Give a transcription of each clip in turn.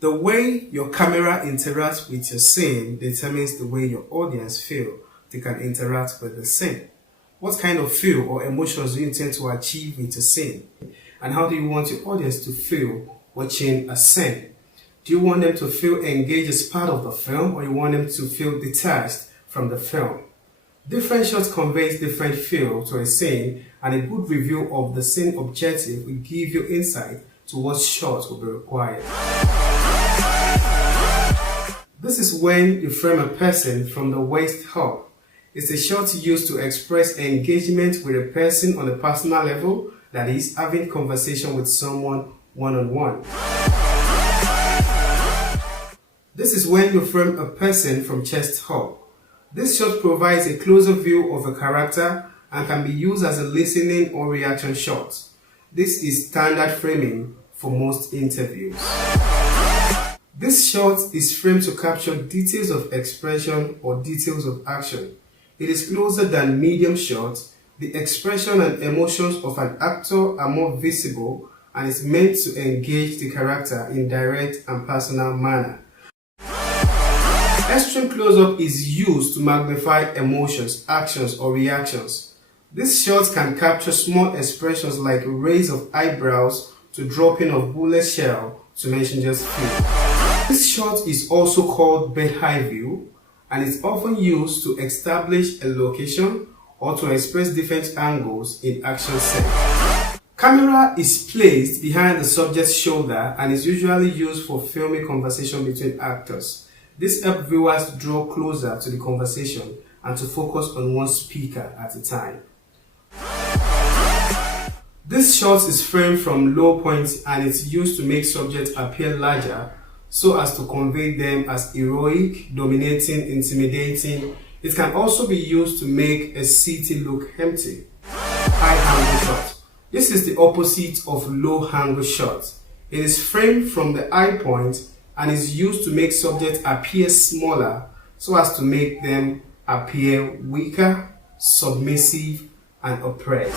The way your camera interacts with your scene determines the way your audience feel they can interact with the scene. What kind of feel or emotions do you intend to achieve with a scene? And how do you want your audience to feel watching a scene? Do you want them to feel engaged as part of the film, or you want them to feel detached from the film? Different shots conveys different feel to a scene, and a good review of the scene objective will give you insight to what shots will be required. This is when you frame a person from the waist up. It's a shot used to express engagement with a person on a personal level, that is, having conversation with someone one-on-one. This is when you frame a person from chest up. This shot provides a closer view of a character and can be used as a listening or reaction shot. This is standard framing for most interviews. This shot is framed to capture details of expression or details of action. It is closer than medium shots. The expression and emotions of an actor are more visible and is meant to engage the character in direct and personal manner. Extreme close-up is used to magnify emotions, actions, or reactions. These shots can capture small expressions like raise of eyebrows to dropping of bullet shell, to mention just a few. This shot is also called bird-eye view, and is often used to establish a location or to express different angles in action scenes. Camera is placed behind the subject's shoulder and is usually used for filming conversation between actors. This helps viewers to draw closer to the conversation and to focus on one speaker at a time. This shot is framed from low points and it's used to make subjects appear larger so as to convey them as heroic, dominating, intimidating. It can also be used to make a city look empty. High angle shot. This is the opposite of low angle shot. It is framed from the high point and is used to make subjects appear smaller so as to make them appear weaker, submissive, and oppressed.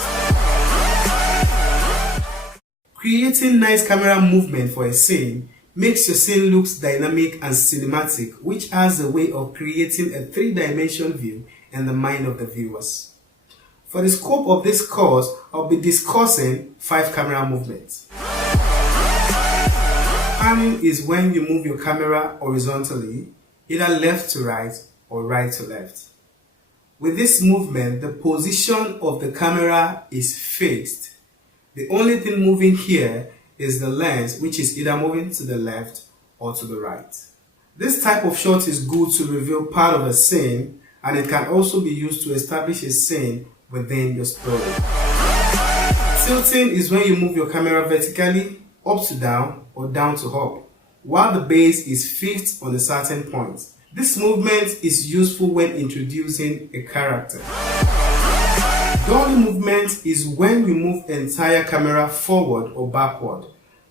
Creating nice camera movement for a scene makes your scene look dynamic and cinematic, which has a way of creating a three-dimensional view in the mind of the viewers. For the scope of this course, I'll be discussing 5 camera movements. Panning is when you move your camera horizontally, either left to right or right to left. With this movement, the position of the camera is fixed. The only thing moving here is the lens, which is either moving to the left or to the right. This type of shot is good to reveal part of a scene, and it can also be used to establish a scene within your story. Tilting is when you move your camera vertically, up to down or down to up, while the base is fixed on a certain point. This movement is useful when introducing a character. Dolly movement is when you move the entire camera forward or backward.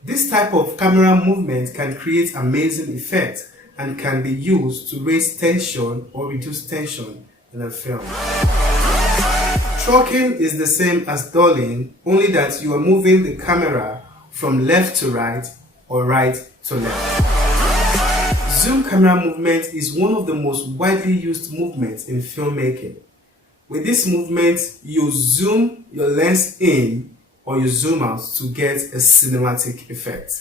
This type of camera movement can create amazing effects and can be used to raise tension or reduce tension in a film. Trucking is the same as dollying, only that you are moving the camera from left to right or right to left. Zoom camera movement is one of the most widely used movements in filmmaking. With this movement, you zoom your lens in or you zoom out to get a cinematic effect.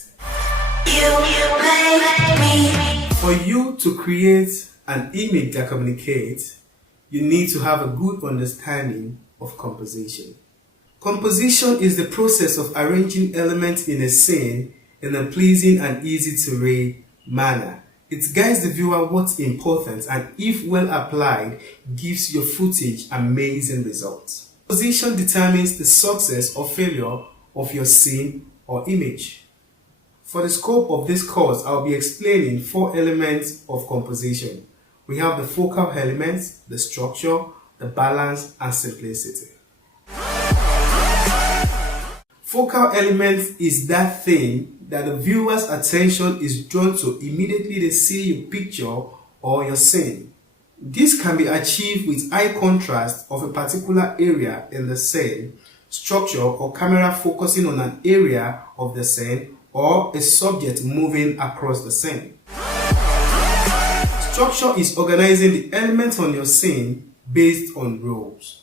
For you to create an image that communicates, you need to have a good understanding of composition. Composition is the process of arranging elements in a scene in a pleasing and easy to read manner. It guides the viewer what's important and, if well applied, gives your footage amazing results. Composition determines the success or failure of your scene or image. For the scope of this course, I'll be explaining 4 elements of composition. We have the focal elements, the structure, the balance, and simplicity. Focal element is that thing that the viewer's attention is drawn to immediately they see your picture or your scene. This can be achieved with eye contrast of a particular area in the scene, structure or camera focusing on an area of the scene, or a subject moving across the scene. Structure is organizing the elements on your scene based on roles.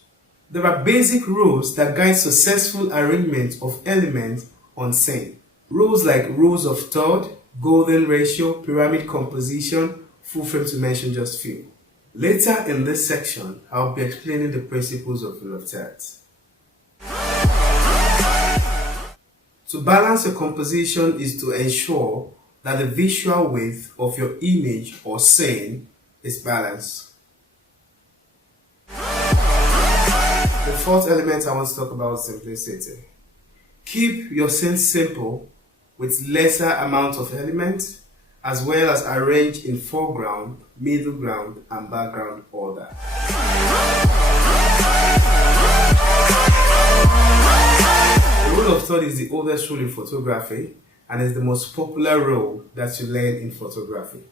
There are basic rules that guide successful arrangement of elements on scene. Rules like rules of third, golden ratio, pyramid composition, full frame, to mention just few. Later in this section, I'll be explaining the principles of rule of third. To balance a composition is to ensure that the visual width of your image or scene is balanced. The fourth element I want to talk about is simplicity. Keep your scene simple with lesser amount of elements, as well as arrange in foreground, middle ground, and background order. The rule of third is the oldest rule in photography and is the most popular rule that you learn in photography.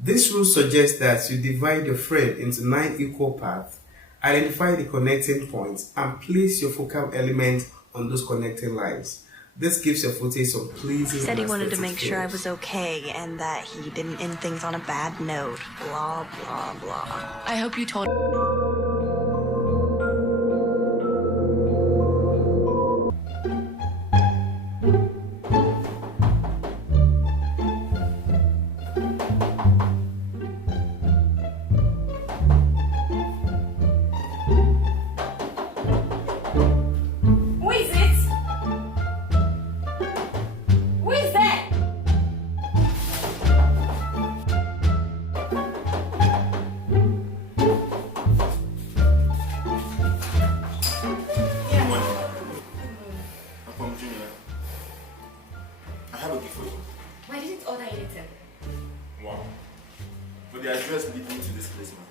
This rule suggests that you divide your frame into 9 equal parts, identify the connecting points, and place your focal element on those connecting lines. This gives your footage some pleasing. He said he wanted to make sure I was okay and that he didn't end things on a bad note. Blah, blah, blah. I hope you told... I have a gift for you. Why didn't order anything? Wow. For the address leading to this place, man.